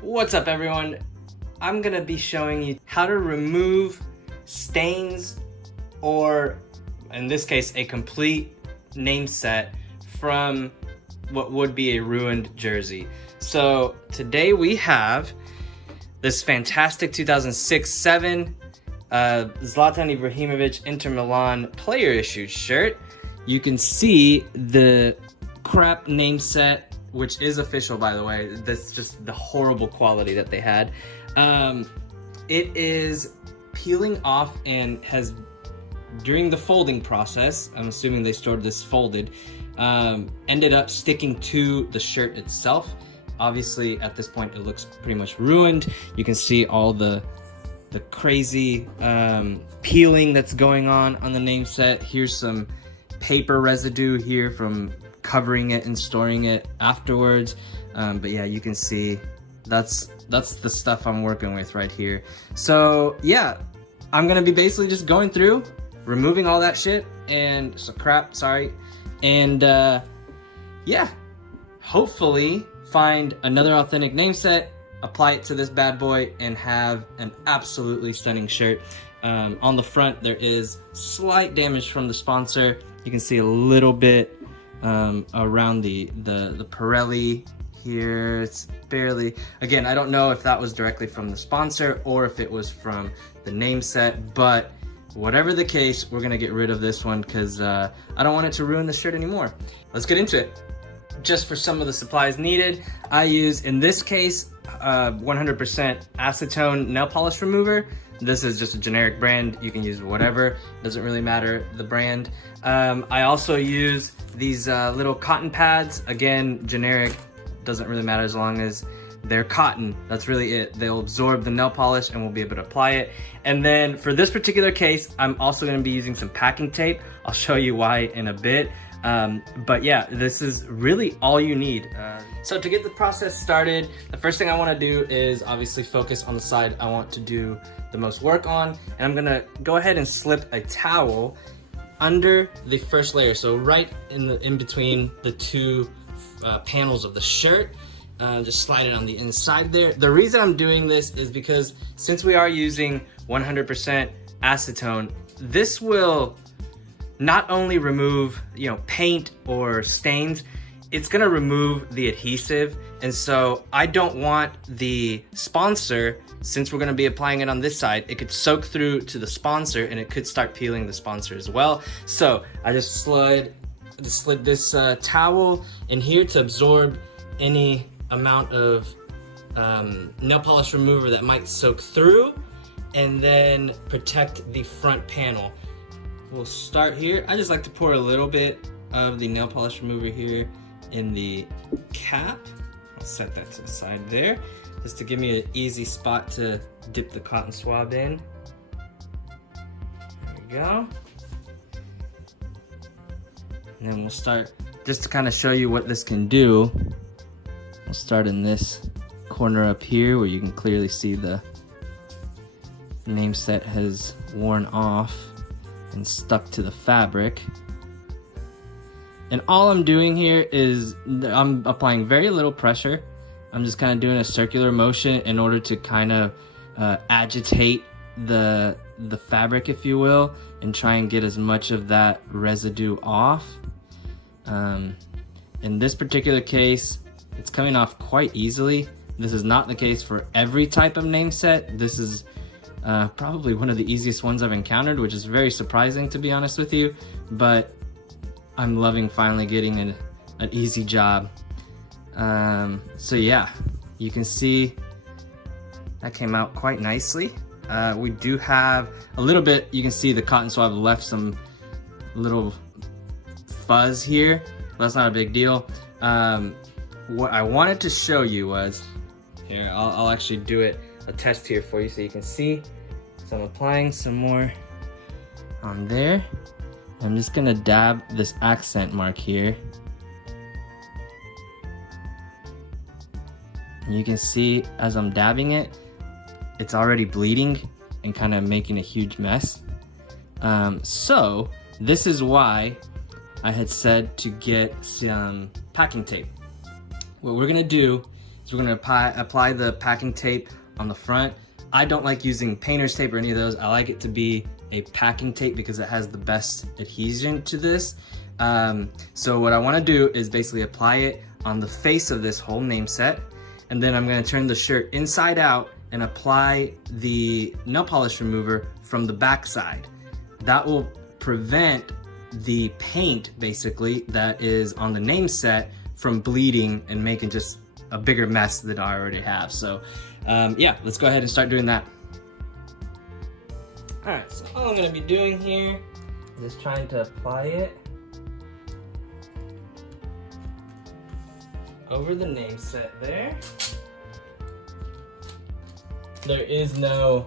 What's up everyone? I'm gonna be showing you how to remove stains or, in this case, a complete name set from what would be a ruined jersey. So today we have this fantastic 2006-07 Zlatan Ibrahimovic Inter Milan player issued shirt. You can see the crap name set, which is official, by the way. That's just the horrible quality that they had. It is peeling off and has, during the folding process, I'm assuming they stored this folded, ended up sticking to the shirt itself. Obviously, at this point, it looks pretty much ruined. You can see all the crazy peeling that's going on the name set. Here's some paper residue here from covering it and storing it afterwards, but yeah, you can see that's the stuff I'm working with right here. So yeah, I'm gonna be basically just going through, removing all that shit and and yeah, hopefully find another authentic name set, apply it to this bad boy, and have an absolutely stunning shirt. On the front there is slight damage from the sponsor. You can see a little bit around the Pirelli here. It's barely, again, I don't know if that was directly from the sponsor or if it was from the name set, but whatever the case, we're gonna get rid of this one because I don't want it to ruin the shirt anymore. Let's get into it. Just for some of the supplies needed, I use, in this case, 100% acetone nail polish remover. This is just a generic brand. You can use whatever, doesn't really matter the brand. I also use these little cotton pads. Again, generic, doesn't really matter as long as they're cotton. That's really it. They'll absorb the nail polish and we'll be able to apply it. And then for this particular case, I'm also gonna be using some packing tape. I'll show you why in a bit. But yeah, this is really all you need. So to get the process started, the first thing I want to do is obviously focus on the side I want to do the most work on, and I'm gonna go ahead and slip a towel under the first layer, so right in between the two panels of the shirt. Just slide it on the inside there. The reason I'm doing this is because since we are using 100% acetone, this will not only remove, paint or stains, it's gonna remove the adhesive. And so I don't want the sponsor, since we're gonna be applying it on this side, it could soak through to the sponsor and it could start peeling the sponsor as well. So I just slid this towel in here to absorb any amount of nail polish remover that might soak through, and then protect the front panel. We'll start here. I just like to pour a little bit of the nail polish remover here in the cap. I'll set that to the side there, just to give me an easy spot to dip the cotton swab in. There we go. And then we'll start, just to kind of show you what this can do, we'll start in this corner up here where you can clearly see the name set has worn off and stuck to the fabric. And all I'm doing here is I'm applying very little pressure. I'm just kind of doing a circular motion in order to kind of agitate the fabric, if you will, and try and get as much of that residue off. In this particular case, it's coming off quite easily. This is not the case for every type of name set. This is probably one of the easiest ones I've encountered, which is very surprising, to be honest with you, but I'm loving finally getting an easy job. So yeah, you can see that came out quite nicely. We do have a little bit, you can see the cotton swab left some little fuzz here. That's not a big deal. What I wanted to show you was, here, I'll actually do a test here for you so you can see. So I'm applying some more on there. I'm just gonna dab this accent mark here. And you can see as I'm dabbing it, it's already bleeding and kind of making a huge mess. So this is why I had said to get some packing tape. What we're gonna do So we're gonna apply the packing tape on the front. I don't like using painter's tape or any of those. I like it to be a packing tape because it has the best adhesion to this. So what I wanna do is basically apply it on the face of this whole name set, and then I'm gonna turn the shirt inside out and apply the nail polish remover from the back side. That will prevent the paint basically that is on the name set from bleeding and making just a bigger mess than I already have. So yeah, let's go ahead and start doing that. All right, so all I'm gonna be doing here is just trying to apply it over the name set there. There is no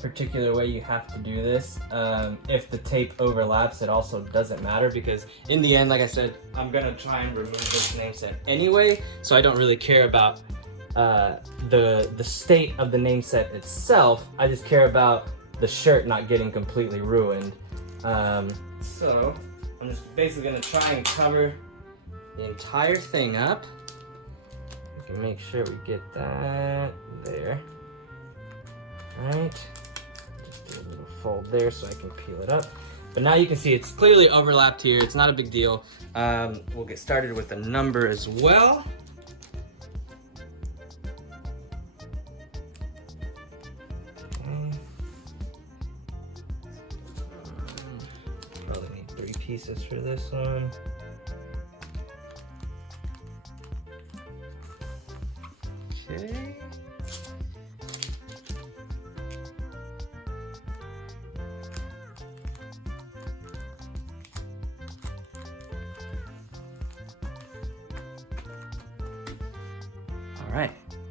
particular way you have to do this. If the tape overlaps, it also doesn't matter because in the end, like I said, I'm gonna try and remove this name set anyway, so I don't really care about the state of the name set itself. I just care about the shirt not getting completely ruined. So I'm just basically gonna try and cover the entire thing up. We can make sure we get that there. All right. Just do a little fold there so I can peel it up. But now you can see it's clearly overlapped here. It's not a big deal. We'll get started with the number as well. Probably need 3 pieces for this one. Okay. All right,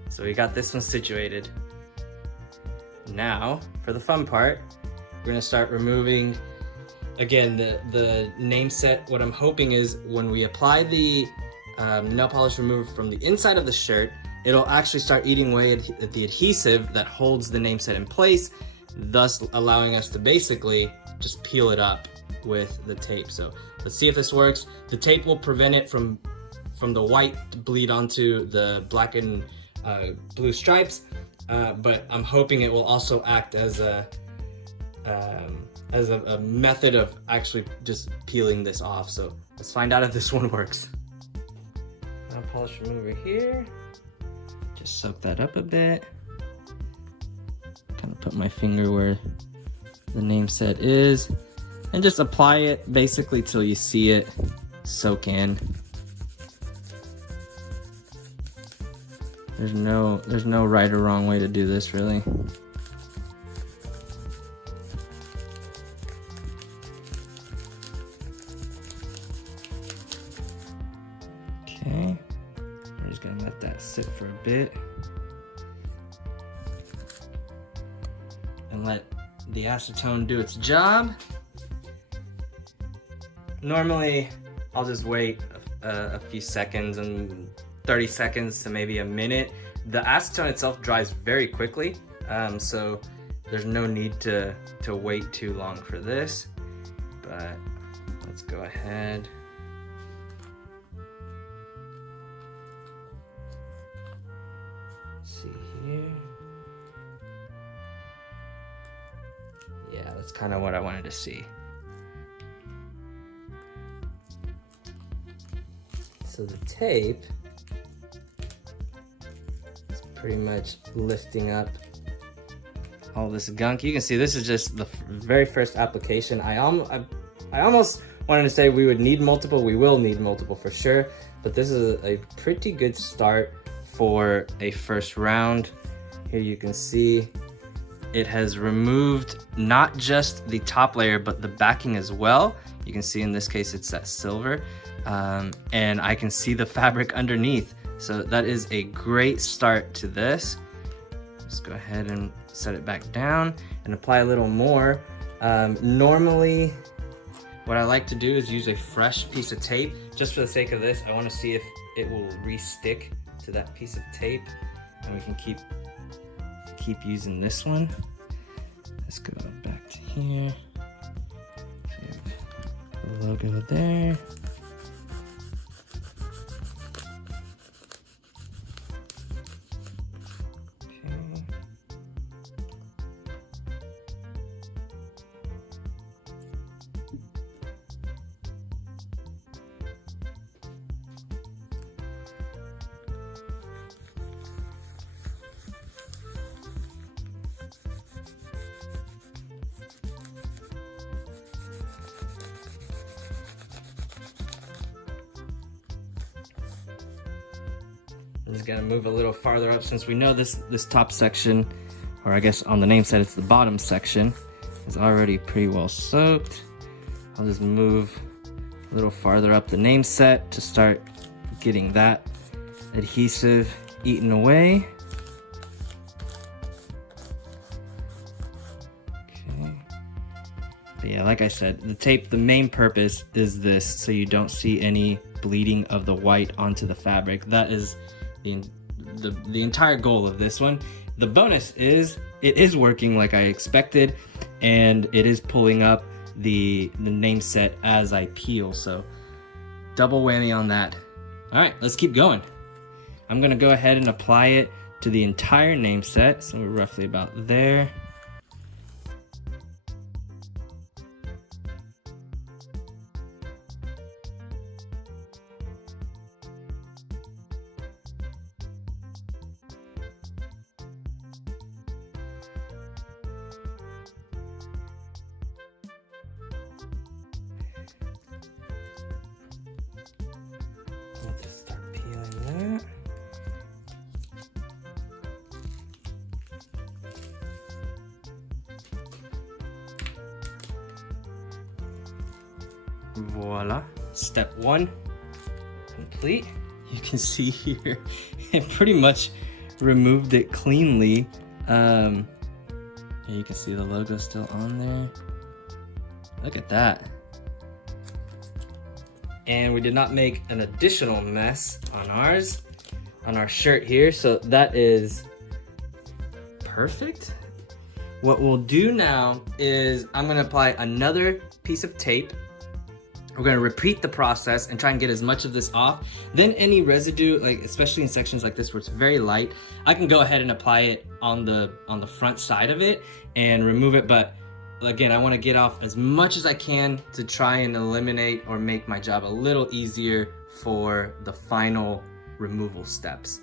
so we got this one situated. Now, for the fun part, we're gonna start removing, again, the name set. What I'm hoping is when we apply the nail polish remover from the inside of the shirt, it'll actually start eating away at the adhesive that holds the name set in place, thus allowing us to basically just peel it up with the tape. So let's see if this works. The tape will prevent it from the white to bleed onto the black and blue stripes, but I'm hoping it will also act as a method of actually just peeling this off. So let's find out if this one works. Nail polish remover here. Just soak that up a bit. Kind of put my finger where the name set is and just apply it basically till you see it soak in. There's no right or wrong way to do this, really. Okay, we're just gonna let that sit for a bit and let the acetone do its job. Normally, I'll just wait a few seconds and 30 seconds to maybe a minute. The acetone itself dries very quickly, so there's no need to wait too long for this, but let's go ahead. Let's see here. Yeah, that's kind of what I wanted to see. So the tape is pretty much lifting up all this gunk. You can see this is just the very first application. I almost wanted to say we would need multiple. We will need multiple for sure, but this is a pretty good start for a first round. Here you can see it has removed not just the top layer, but the backing as well. You can see in this case, it's that silver. And I can see the fabric underneath. So that is a great start to this. Just go ahead and set it back down and apply a little more. Normally, what I like to do is use a fresh piece of tape. Just for the sake of this, I want to see if it will re-stick to that piece of tape, and we can keep using this one. Let's go back to here. The logo there. I'm just gonna move a little farther up since we know this top section, or I guess on the name set it's the bottom section, is already pretty well soaked. I'll just move a little farther up the name set to start getting that adhesive eaten away. Okay. But yeah, like I said, the tape, the main purpose is this, so you don't see any bleeding of the white onto the fabric. That is the entire goal of this one. The bonus is it is working like I expected, and it is pulling up the name set as I peel, so double whammy on that. All right, let's keep going. I'm gonna go ahead and apply it to the entire name set, so we're roughly about there. I'll just start peeling that. Voila. Step 1 complete. You can see here it pretty much removed it cleanly. You can see the logo still on there. Look at that. And we did not make an additional mess on ours, on our shirt here, so that is perfect. What we'll do now is I'm gonna apply another piece of tape. We're gonna repeat the process and try and get as much of this off. Then any residue, like especially in sections like this where it's very light, I can go ahead and apply it on the front side of it and remove it. But again, I want to get off as much as I can to try and eliminate or make my job a little easier for the final removal steps.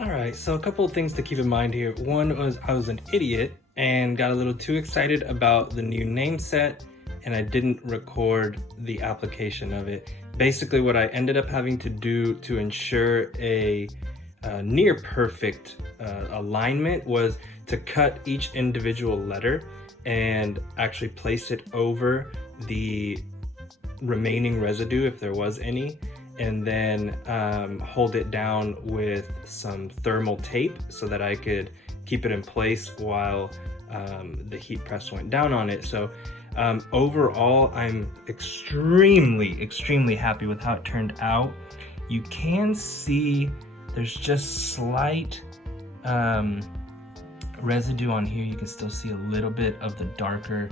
All right, so a couple of things to keep in mind here. One was I was an idiot and got a little too excited about the new name set, and I didn't record the application of it. Basically, what I ended up having to do to ensure a near perfect alignment was to cut each individual letter and actually place it over the remaining residue if there was any, and then hold it down with some thermal tape so that I could keep it in place while the heat press went down on it. So overall, I'm extremely happy with how it turned out. You can see there's just slight residue on here. You can still see a little bit of the darker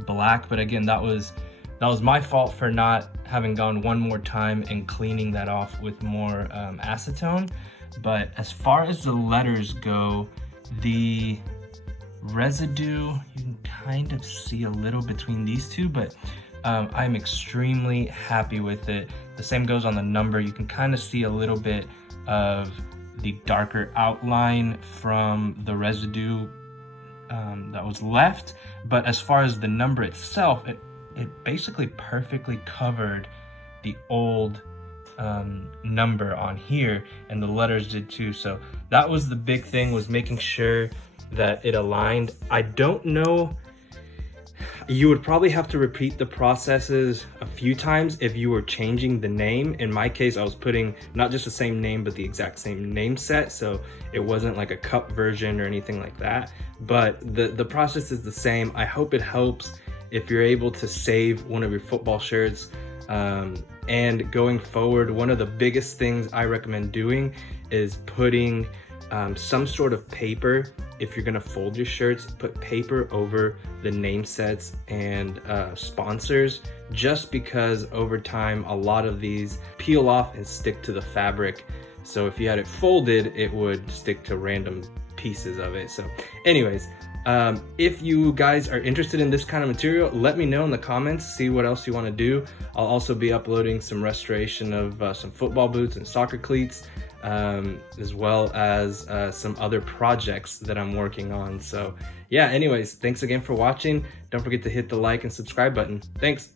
black, but again, that was my fault for not having gone one more time and cleaning that off with more acetone. But as far as the letters go, the residue, you can kind of see a little between these two, but I'm extremely happy with it. The same goes on the number. You can kind of see a little bit of the darker outline from the residue that was left. But as far as the number itself, it basically perfectly covered the old number on here, and the letters did too. So that was the big thing, was making sure that it aligned. I don't know, you would probably have to repeat the processes a few times if you were changing the name. In my case, I was putting not just the same name, but the exact same name set. So it wasn't like a cup version or anything like that. But the process is the same. I hope it helps if you're able to save one of your football shirts. And going forward, one of the biggest things I recommend doing is putting some sort of paper. If you're gonna fold your shirts, put paper over the name sets and sponsors, just because over time a lot of these peel off and stick to the fabric. So if you had it folded, it would stick to random pieces of it. So anyways, if you guys are interested in this kind of material, let me know in the comments, see what else you want to do. I'll also be uploading some restoration of some football boots and soccer cleats, as well as some other projects that I'm working on. So yeah, anyways, thanks again for watching. Don't forget to hit the like and subscribe button. Thanks.